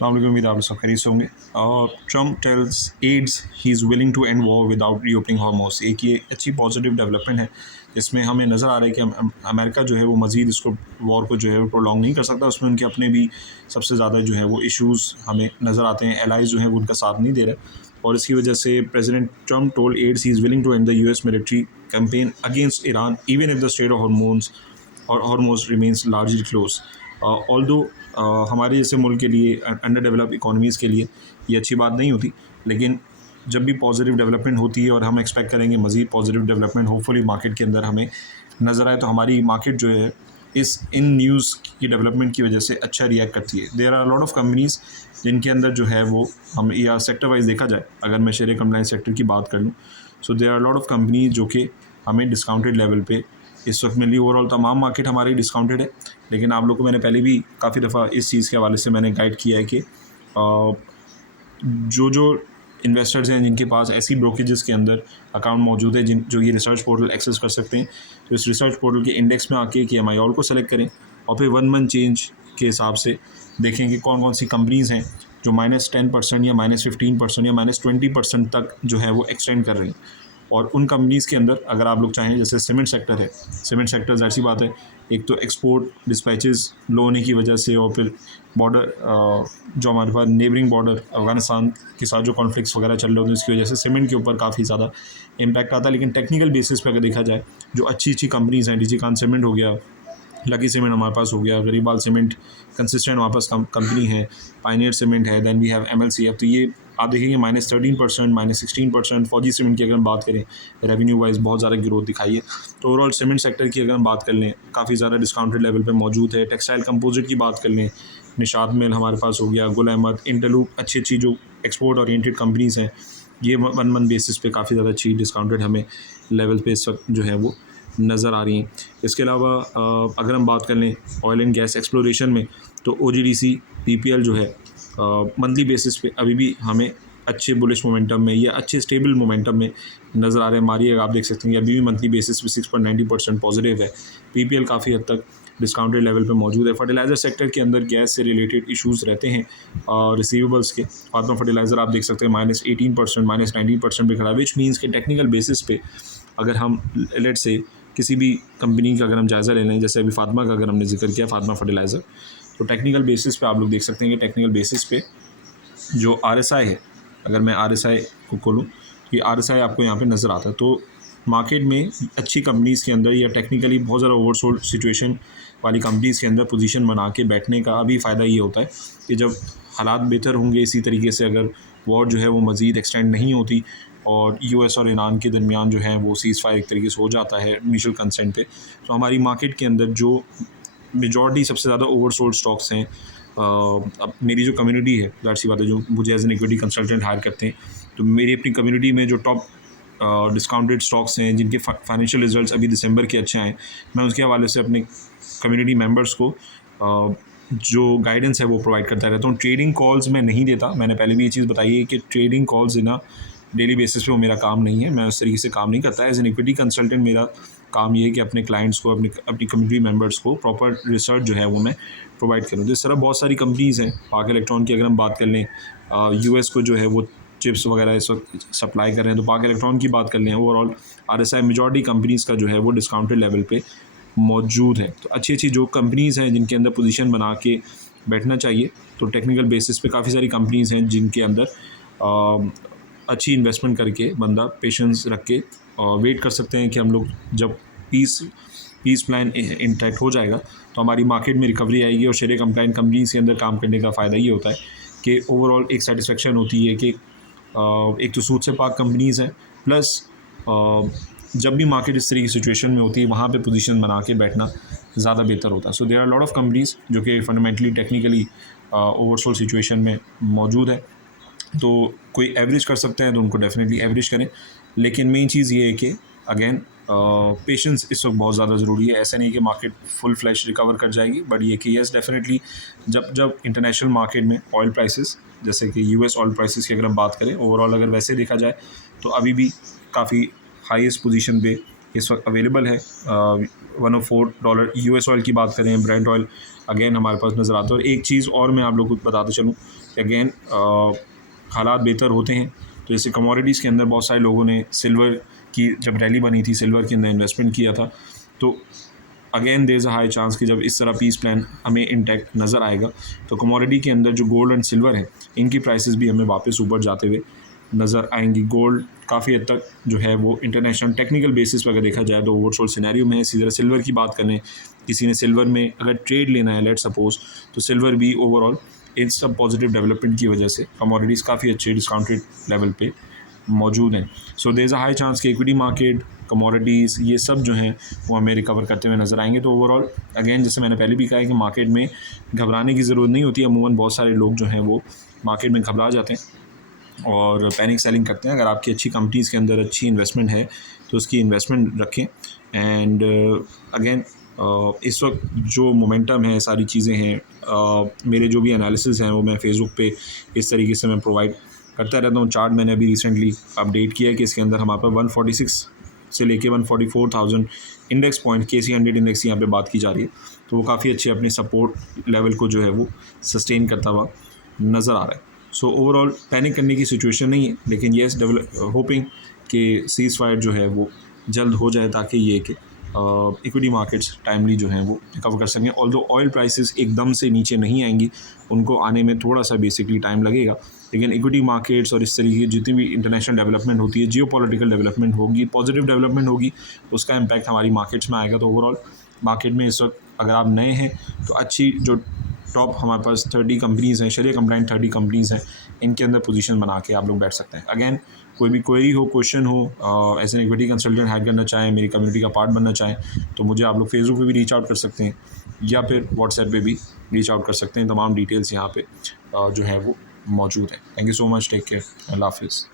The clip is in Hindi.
अस्सलाम वालेकुम, उम्मीद आप सब खैरियत से होंगे। Trump tells aides he is willing to end war without reopening Hormuz. एक ये अच्छी पॉजिटिव डेवलपमेंट है जिसमें हमें नज़र आ रहा है कि अमेरिका जो है वो मज़ीद इसको वॉर को जो है वो प्रोलॉन्ग नहीं कर सकता। उसमें उनके अपने भी सबसे ज़्यादा जो है वो इश्यूज़ हमें नज़र आते हैं। एलाइज जो है वो उनका साथ नहीं दे रहे और इसकी वजह से president Trump told aides he is willing to end the US military campaign against Iran even if the strait of Hormuz remains largely closed. Although हमारे जैसे मुल्क के लिए अंडर डेवलप इकोनॉमीज़ के लिए ये अच्छी बात नहीं होती, लेकिन जब भी पॉजिटिव डेवलपमेंट होती है और हम एक्सपेक्ट करेंगे मज़ीद पॉजिटिव डेवलपमेंट होपफुली मार्केट के अंदर हमें नज़र आए, तो हमारी मार्केट जो है इन न्यूज़ की डेवलपमेंट की वजह से अच्छा रिएक्ट करती है। There are lot of companies जिनके अंदर जो है वो हम या सेक्टर वाइज देखा जाए, अगर मैं शेयर कंप्लाइंस सेक्टर की बात कर लूँ, so there are lot of companies जो कि हमें डिस्काउंटेड लेवल पे इस वक्त मिली। ओवरऑल तमाम मार्केट हमारी डिस्काउंटेड है, लेकिन आप लोग को मैंने पहले भी काफ़ी दफ़ा इस चीज़ के हवाले से मैंने गाइड किया है कि जो इन्वेस्टर्स हैं जिनके पास ऐसी ब्रोकेजेस के अंदर अकाउंट मौजूद है जो ये रिसर्च पोर्टल एक्सेस कर सकते हैं, तो इस रिसर्च पोर्टल के इंडेक्स में आके कि एम आई ऑल को सेलेक्ट करें और फिर 1 मंथ चेंज के हिसाब से देखें कि कौन कौन सी कंपनीज़ हैं जो -10% या -15% या -20% तक जो है वो एक्सटेंड कर रही हैं। और उन कंपनीज़ के अंदर अगर आप लोग चाहें, जैसे सीमेंट सेक्टर है, सीमेंट सेक्टर ज़ाहिर सी बात है, एक तो एक्सपोर्ट डिस्पैचेस लो होने की वजह से और फिर बॉर्डर जो हमारे पास नेबरिंग बॉर्डर अफ़गानिस्तान के साथ जो कॉन्फ्लिक्ट्स वगैरह चल रहे होते हैं उसकी वजह से सीमेंट के ऊपर काफ़ी ज़्यादा इम्पैक्ट आता है। लेकिन टेक्निकल बेसिस पे अगर देखा जाए, जो अच्छी अच्छी कंपनीज़ हैं, डीजीकान सीमेंट हो गया, लकी सीमेंट हमारे पास हो गया, गरीबाल सीमेंट कंसिस्टेंट हमारे पास कंपनी है, पायनियर सीमेंट है, दैन वी हैव MLCF। तो ये आप देखेंगे -13%, -16%। फौजी सीमेंट की अगर हम बात करें, रेवेन्यू वाइज बहुत ज़्यादा ग्रोथ दिखाई है। तो ओवरऑल सीमेंट सेक्टर की अगर हम बात कर लें, काफ़ी ज़्यादा डिस्काउंटेड लेवल पे मौजूद है। टेक्सटाइल कंपोजिट की बात कर लें, निशात मिल हमारे पास हो गया, गुल अहमद, इंटरलूप, अच्छी अच्छी जो एक्सपोर्ट ओरिएंटेड कंपनीज़ हैं, ये 1 मंथ बेसिस पे काफ़ी ज़्यादा अच्छी डिस्काउंटेड हमें लेवल पे इस वक्त जो है वो नज़र आ रही हैं। इसके अलावा अगर हम बात कर लें ऑयल एंड गैस एक्सप्लोरेशन में, तो OGDC PPL जो है मंथली बेसिस पे अभी भी हमें अच्छे बुलिश मोमेंटम में या अच्छे स्टेबल मोमेंटम में नज़र आ रहे हैं। हमारी आप देख सकते हैं कि अभी भी मंथली बेसिस पे 6.90% पॉजिटिव है। PPL काफ़ी हद तक डिस्काउंटेड लेवल पे मौजूद है। फर्टिलाइज़र सेक्टर के अंदर गैस से रिलेटेड इश्यूज़ रहते हैं रिसीवेबल्स के। फातमा फर्टिलाइज़र आप देख सकते हैं -18%, -19% पे खड़ा है, विच मीन्स के टेक्निकल बेसिस पे अगर हम लेट से किसी भी कंपनी का अगर हम जायज़ा ले लें, जैसे अभी फातमा का अगर हमने जिक्र किया, फातमा फर्टिलाइज़र, तो टेक्निकल बेसिस पे आप लोग देख सकते हैं कि टेक्निकल बेसिस पे जो RSI है, अगर मैं RSI को खोलूँ, ये RSI आपको यहाँ पे नज़र आता है। तो मार्केट में अच्छी कंपनीज़ के अंदर या टेक्निकली बहुत ज़्यादा ओवरसोल्ड सिचुएशन वाली कंपनीज़ के अंदर पोजीशन बना के बैठने का अभी फ़ायदा ये होता है कि जब हालात बेहतर होंगे, इसी तरीके से अगर वॉर जो है वो मज़ीद एक्सटेंड नहीं होती और US और ईरान के दरमियान जो है वो सीज़ फायर एक तरीके से हो जाता है इनिशियल कंसेंट पे, तो हमारी मार्केट के अंदर जो मेजॉरिटी सबसे ज़्यादा ओवरसोल्ड स्टॉक्स हैं, अब मेरी जो कम्युनिटी है, ज़ाहिर सी बात है, जो मुझे as an equity consultant hire करते हैं, तो मेरी अपनी कम्युनिटी में जो टॉप डिस्काउंटेड स्टॉक्स हैं जिनके फाइनेंशियल रिजल्ट्स अभी दिसंबर के अच्छे आए, मैं उसके हवाले से अपने कम्युनिटी मेंबर्स को जो गाइडेंस है वो प्रोवाइड करता रहता हूँ। ट्रेडिंग कॉल्स मैं नहीं देता, मैंने पहले भी ये चीज़ बताई है कि ट्रेडिंग कॉल्स देना डेली बेसिस पे वो मेरा काम नहीं है, मैं उस तरीके से काम नहीं करता। एज एन इक्विटी कंसल्टेंट मेरा काम ये है कि अपने क्लाइंट्स को, अपनी कम्युनिटी मेंबर्स को प्रॉपर रिसर्च जो है वो मैं प्रोवाइड करूँ। तो इस तरह बहुत सारी कंपनीज़ हैं। पाक इलेक्ट्रॉन की अगर हम बात कर लें, US को जो है वो चिप्स वगैरह इस वक्त सप्लाई कर रहे हैं, तो पाक इलेक्ट्रॉन की बात कर लें, ओवरऑल RSI मेजॉरिटी कंपनीज़ का जो है वो डिस्काउंटेड लेवल पे मौजूद है। तो अच्छी अच्छी जो कंपनीज़ हैं जिनके अंदर पोजीशन बना के बैठना चाहिए, तो टेक्निकल बेसिस पे काफ़ी सारी कंपनीज़ हैं जिनके अंदर अच्छी इन्वेस्टमेंट करके बंदा पेशेंस रख के वेट कर सकते हैं कि हम लोग जब पीस प्लान इंटैक्ट हो जाएगा तो हमारी मार्केट में रिकवरी आएगी। और शेयर कंप्लाइंट कंपनीज़ के अंदर काम करने का फ़ायदा ये होता है कि ओवरऑल एक सेटिस्फेक्शन होती है कि एक तो सूद से पाक कंपनीज़ हैं, प्लस जब भी मार्केट इस तरह की सिचुएशन में होती है वहाँ पे पोजीशन बना के बैठना ज़्यादा बेहतर होता है। So there are lot of companies जो कि फंडामेंटली टेक्निकली ओवरसोल्ड सिचुएशन में मौजूद है, तो कोई एवरेज कर सकते हैं तो उनको डेफिनेटली एवरेज करें। लेकिन मेन चीज़ ये है कि अगेन पेशेंस इस वक्त बहुत ज़्यादा ज़रूरी है। ऐसा नहीं कि मार्केट फुल फ्लैश रिकवर कर जाएगी, बट ये कि येस डेफिनेटली जब इंटरनेशनल मार्केट में ऑयल प्राइसेस, जैसे कि US ऑयल प्राइसेस की अगर हम बात करें, ओवरऑल अगर वैसे देखा जाए तो अभी भी काफ़ी हाईएस्ट पोजीशन पे इस वक्त अवेलेबल है। $104 US ऑयल की बात करें, ब्रेंट ऑयल अगेन हमारे पास नज़र आता है। और एक चीज़ और मैं आप लोगों को बताते चलूँ कि अगेन हालात बेहतर होते हैं तो जैसे कमोडिटीज़ के अंदर बहुत सारे लोगों ने सिल्वर की जब रैली बनी थी सिल्वर के अंदर इन्वेस्टमेंट किया था, तो again there is a high chance कि जब इस तरह पीस प्लान हमें इंटैक्ट नज़र आएगा तो कमोडिटी के अंदर जो गोल्ड एंड सिल्वर है इनकी प्राइसेस भी हमें वापस ऊपर जाते हुए नज़र आएंगी। गोल्ड काफ़ी हद तक जो है वो इंटरनेशनल टेक्निकल बेसिस पर अगर देखा जाए तो ओवरसोल्ड सिनेरियो में है। इसी तरह सिल्वर की बात करें, किसी ने सिल्वर में अगर ट्रेड लेना है लेट सपोज, तो सिल्वर भी ओवरऑल इन सब पॉजिटिव डेवलपमेंट की वजह से कमोडिटीज़ काफ़ी अच्छे डिस्काउंटेड लेवल पे मौजूद हैं। So there is a high chance कि इक्विटी मार्केट, कमोडिटीज़ ये सब जो हैं वो हमें रिकवर करते हुए नज़र आएंगे। तो ओवरऑल अगेन जैसे मैंने पहले भी कहा है कि मार्केट में घबराने की ज़रूरत नहीं होती। अमूमन बहुत सारे लोग जो हैं वो मार्केट में घबरा जाते हैं और पैनिक सेलिंग करते हैं। अगर आपकी अच्छी कंपनीज़ के अंदर अच्छी इन्वेस्टमेंट है तो उसकी इन्वेस्टमेंट रखें। एंड अगेन इस वक्त जो मोमेंटम है, सारी चीज़ें हैं, मेरे जो भी एनालिसिस हैं वो मैं फेसबुक पे इस तरीके से मैं प्रोवाइड करता रहता हूँ। चार्ट मैंने अभी रिसेंटली अपडेट किया है कि इसके अंदर हमारे पास 146 से लेके 144,000 इंडेक्स पॉइंट KC 100 इंडेक्स यहाँ पे बात की जा रही है, तो वो काफ़ी अच्छे अपने सपोर्ट लेवल को जो है वो सस्टेन करता हुआ नज़र आ रहा है। सो ओवरऑल पैनिक करने की सिचुएशन नहीं है, लेकिन येस होपिंग कि सीज़ फायर जो है वो जल्द हो जाए ताकि ये कि इक्विटी मार्केट्स टाइमली जो हैं वो रिकवर कर सकें। ऑल्दो ऑयल प्राइसेस एकदम से नीचे नहीं आएंगी, उनको आने में थोड़ा सा बेसिकली टाइम लगेगा, लेकिन इक्विटी मार्केट्स और इस तरीके की जितनी भी इंटरनेशनल डेवलपमेंट होती है, जियोपॉलिटिकल डेवलपमेंट होगी, पॉजिटिव डेवलपमेंट होगी, उसका इम्पैक्ट हमारी मार्केट्स में आएगा। तो ओवरऑल मार्केट में इस वक्त अगर आप नए हैं तो अच्छी जो टॉप हमारे पास 30 कंपनीज़ हैं, शरिया कंप्लाइंट 30 कंपनीज़ हैं, इनके अंदर पोजीशन बना के आप लोग बैठ सकते हैं। अगेन कोई भी क्वेरी हो, क्वेश्चन हो, as an equity consultant hire करना चाहें, मेरी कम्युनिटी का पार्ट बनना चाहें, तो मुझे आप लोग फेसबुक पे भी रीच आउट कर सकते हैं या फिर व्हाट्सएप पे भी रीच आउट कर सकते हैं। तमाम डिटेल्स यहाँ पे जो है वो मौजूद है। Thank you so much, take care, अल्लाह हाफिज़।